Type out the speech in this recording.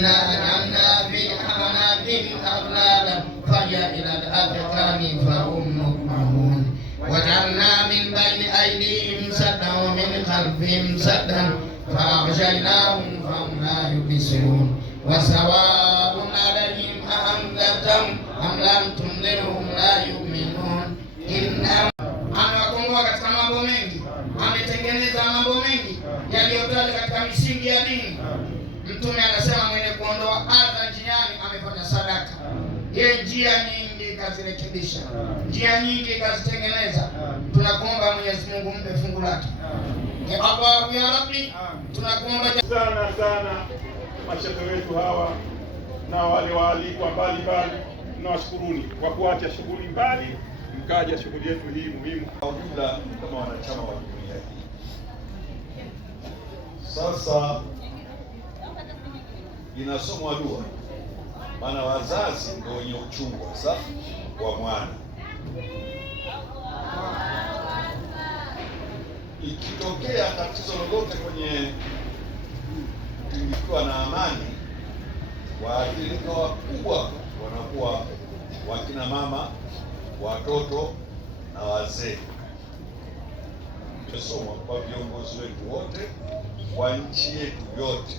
إنا جعلنا في أعناقهم أغلالا فهي إلى الأذقان فهم مقمحون وجعلنا من بين أيديهم سدا ومن خلفهم سدا فأغشيناهم فهم لا يبصرون وسواء عليهم أأنذرتهم أم لم تنذرهم لا يؤمنون. Anawakomboa katika mambo mengi, ametengeneza mambo mengi yaliyotajwa katika misingi ya dini. Mtume anasema mwenye kuondoa adha njiani amefanya sadaka. Yeye njia nyingi kazirekebisha, njia nyingi kazitengeneza. Tunakuomba Mwenyezi Mungu mpe fungu lake. Allah ya Rabbi, tunakuomba sana mashehe wetu hawa na wale waalikwa mbalimbali, tunawashukuruni kwa kuacha shughuli mbali mkaja shughuli yetu hii muhimu kwa ujumla kama wanachama wa jumuiya hii. Sasa inasomwa dua, maana wazazi ndio wenye uchungu sasa wa mwana. Ikitokea tatizo lolote kwenye ikiwa na amani, waathirika wakubwa wanakuwa wakina mama, watoto na wazee. Tumesomwa kwa viongozi wetu wote wa nchi yetu yote